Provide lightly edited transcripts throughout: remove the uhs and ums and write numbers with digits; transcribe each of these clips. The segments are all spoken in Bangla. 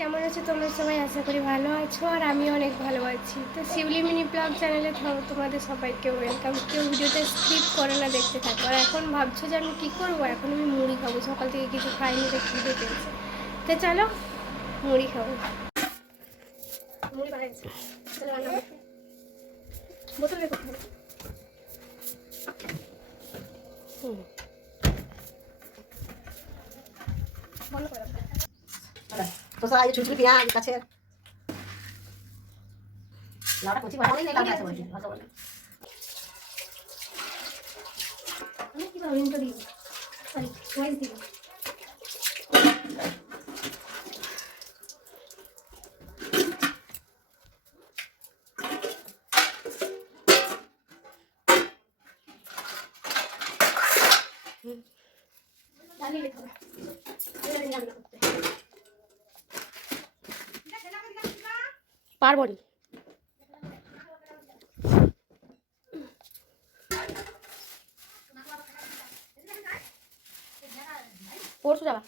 কেমন আছো তোমরা সবাই? আশা করি ভালো আছো আর আমি অনেক ভালো আছি। তো শিউলি মিনি ব্লগ চ্যানেলে তোমাদের সবাইকে ওয়েলকাম। কেউ ভিডিওতে স্কিপ করে না, দেখতে থাকো। আর এখন ভাবছো যে আমি কী করবো, এখন আমি মুড়ি খাবো। সকাল থেকে কিছু খাইনি, তো খিদে পেয়েছে। তো চলো মুড়ি খাবো। মুড়ি বানাইছি, বোতলে বন্ধ করে তো স্যার এই ছুটি পেঁয়াজ কাছে লাউটা কচি বানালেই না লাউটা আছে বলছি ভালো বলে আমি কি ভাবেন তো দিই, সরি রাইস দিই। পারবো নি পড়ছো যাবা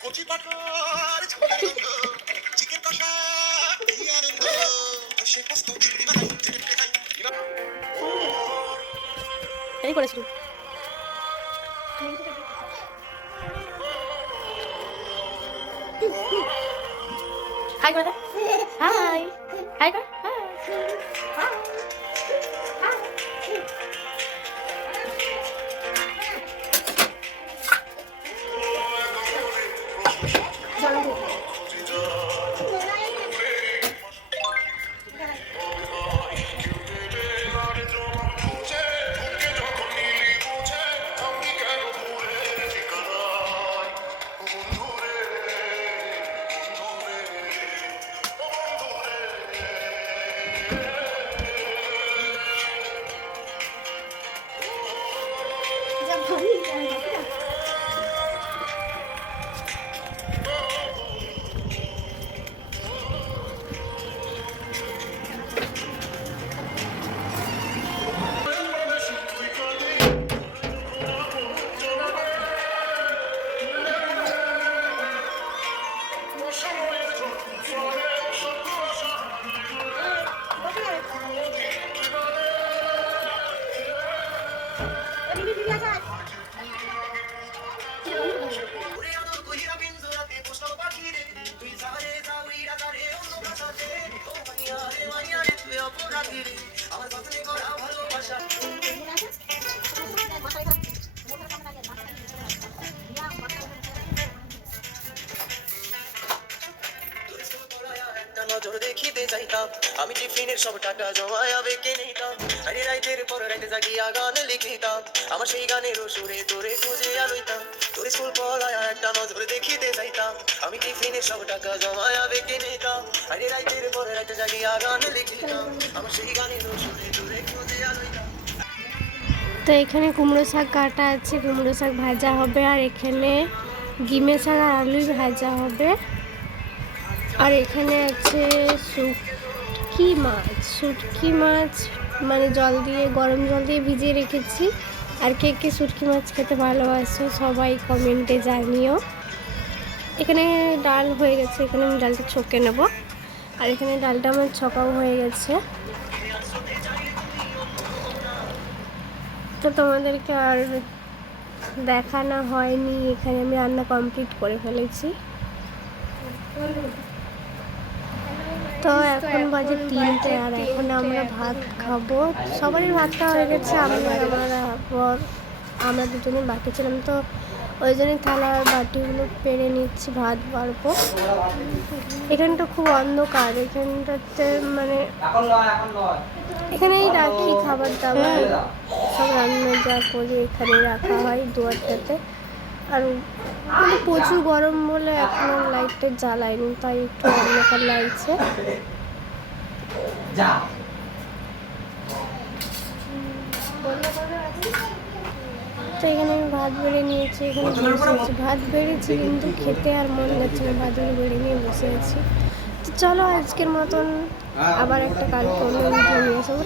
কচি পাঠার ঝোলে গন্ধ চিকেন কষা কি আনন্দ সে পোস্ত চিংড়ি মাছ চিকেন খাই এই করেছিল হাই করে হাই হাই কর আমার পছন্দ করা ভালোবাসা নজর দেখিতে যাইতাম আমি টিফিনের সব টাকা জমায়াবে কে নিতাম আরে রাইতের পর রাইতে জাগিয়া গান লিখিতাম আমার সেই গানের সুরে তোরে খুঁজে আলইতাম তোর স্কুল পড়ায় একটা নজর দেখিতে যাইতাম আমি টিফিনের সব টাকা জমায়াবে কে নিতাম আরে রাইতের পর রাইতে জাগিয়া গান লিখিতাম আমার সেই গানের সুরে তোরে খুঁজে আলইতাম। তো এখানে কুমড়ো শাক কাটা আছে, কুমড়ো শাক ভাজা হবে। আর এখানে গিমে শাক আর আলুই ভাজা হবে। আর এখানে আছে শুটকি মাছ মানে জল দিয়ে, গরম জল দিয়ে ভিজিয়ে রেখেছি। আর কে কে শুটকি মাছ খেতে ভালোবাসো সবাই কমেন্টে জানিও। এখানে ডাল হয়ে গেছে, এখানে আমি ডালটা ছকে নেব। আর এখানে ডালটা আমার ছকাও হয়ে গেছে। তো তোমাদেরকে আর দেখানো হয়নি, এখানে আমি রান্না কমপ্লিট করে ফেলেছি। তো এখন বাজে 3টে আর এখন আমরা ভাত খাবো। সবারই ভাত খাওয়া হয়ে গেছে, আমরা দুজনে বাকি ছিলাম। তো ওই জন্য থালার বাটিগুলো পেরে নিচ্ছি, ভাত বাড়বো। এখানটা খুব অন্ধকার, এখানটাতে মানে এখানেই রাখি খাবার দাবার, সব রান্না যা করি এখানেই রাখা হয় দুয়ারটাতে। আর মানে প্রচুর গরম বলে এখনো লাইটটা জ্বালাইনি, তাই একটু অন্ধকার লাগছে। তো এখানে আমি ভাত বেড়ে নিয়েছি, এখানে বসে আছি। ভাত বেড়েছি কিন্তু খেতে আর মন যাচ্ছে না, ভাত বেড়ে নিয়ে বসে আছি। তো চলো আজকের মতন আবার একটা কালকে অন্য ভিডিও নিয়ে আসবো।